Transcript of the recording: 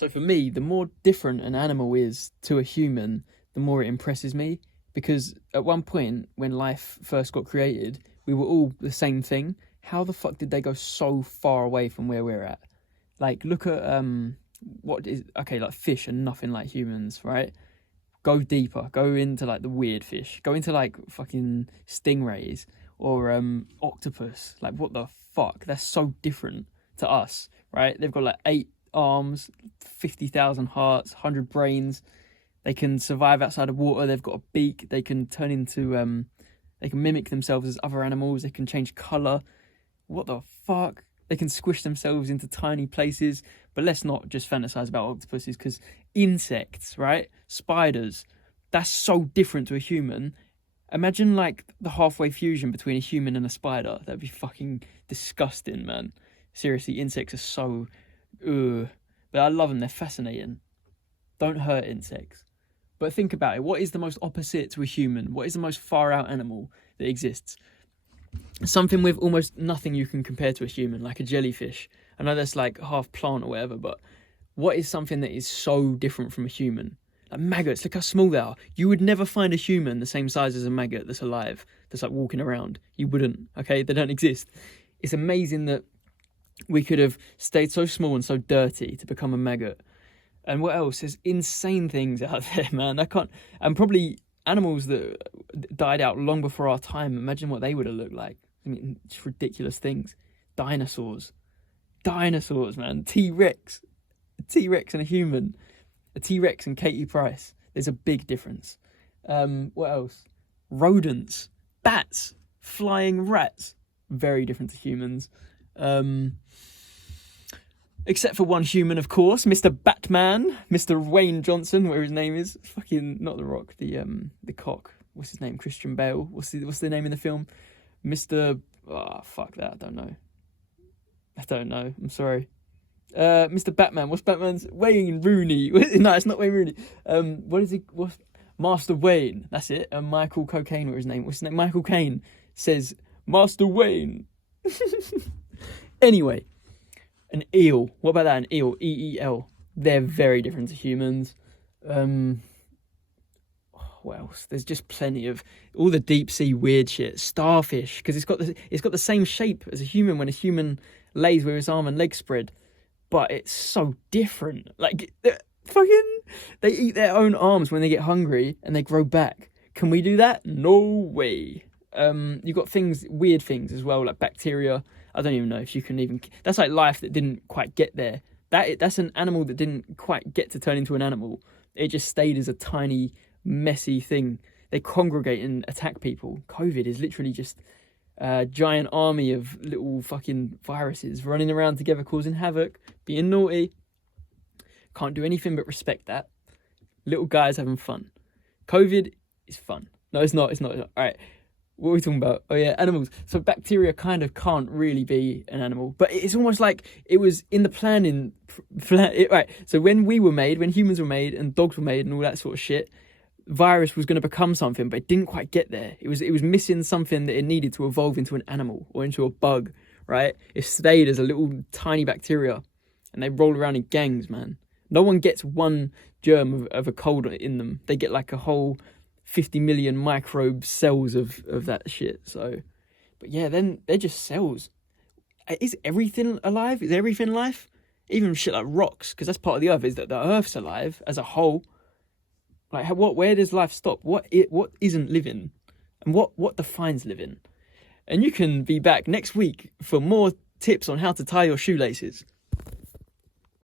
So for me, the more different an animal is to a human, the more it impresses me. Because at one point, when life first got created, we were all the same thing. How the fuck did they go so far away from where we're at? Like, look at like fish are nothing like humans, right? Go deeper, go into like the weird fish, go into like fucking stingrays or octopus. Like, what the fuck? That's so different to us, right? They've got like 8 arms, 50,000 hearts, 100 brains. They can survive outside of water. They've got a beak. They can turn into they can mimic themselves as other animals. They can change color. What the fuck? They can squish themselves into tiny places. But let's not just fantasize about octopuses, because insects, right? Spiders, that's so different to a human. Imagine like the halfway fusion between a human and a spider. That'd be fucking disgusting, man. Seriously, insects are so but I love them. They're fascinating. Don't hurt insects. But think about it. What is the most opposite to a human? What is the most far out animal that exists? Something with almost nothing you can compare to a human, like a jellyfish. I know that's like half plant or whatever, but what is something that is so different from a human? Like maggots, look how small they are. You would never find a human the same size as a maggot that's alive, that's like walking around. You wouldn't, okay? They don't exist. It's amazing that we could have stayed so small and so dirty to become a maggot. And what else? There's insane things out there, man. And probably animals that died out long before our time. Imagine what they would have looked like. I mean, it's ridiculous things. Dinosaurs, man. T-Rex and a human. A T-Rex and Katie Price. There's a big difference. What else? Rodents, bats, flying rats. Very different to humans. Except for one human, of course, Mr. Batman, Mr. Wayne Johnson, whatever his name is. Fucking not the Rock, the cock. What's his name? Christian Bale. What's the name in the film? Mr. Fuck that. I don't know. I'm sorry. Mr. Batman. What's Batman's? Wayne Rooney. No, it's not Wayne Rooney. What is he? What's Master Wayne? That's it. Michael Cocaine. What's his name? Michael Caine says Master Wayne. Anyway. An eel. What about that? An eel. EEL. They're very different to humans. What else? There's just plenty of all the deep sea weird shit. Starfish, because it's got the same shape as a human when a human lays with its arm and leg spread, but it's so different. Like they eat their own arms when they get hungry and they grow back. Can we do that? No way. You've got weird things as well, like bacteria. I don't even know if you can even... That's like life that didn't quite get there. That's an animal that didn't quite get to turn into an animal. It just stayed as a tiny, messy thing. They congregate and attack people. COVID is literally just a giant army of little fucking viruses running around together, causing havoc, being naughty. Can't do anything but respect that. Little guys having fun. COVID is fun. No, it's not. All right. What are we talking about? Oh yeah, animals. So bacteria kind of can't really be an animal, but it's almost like it was in the planning. Right. So when humans were made and dogs were made and all that sort of shit, virus was going to become something, but it didn't quite get there. It was missing something that it needed to evolve into an animal or into a bug, right? It stayed as a little tiny bacteria, and they roll around in gangs, man. No one gets one germ of a cold in them. They get like a whole 50 million microbe cells of that shit. So, but yeah, then they're just cells. Is everything alive? Is everything life? Even shit like rocks, because that's part of the earth, is that the earth's alive as a whole. Like, where does life stop? What isn't living? And what defines living? And you can be back next week for more tips on how to tie your shoelaces.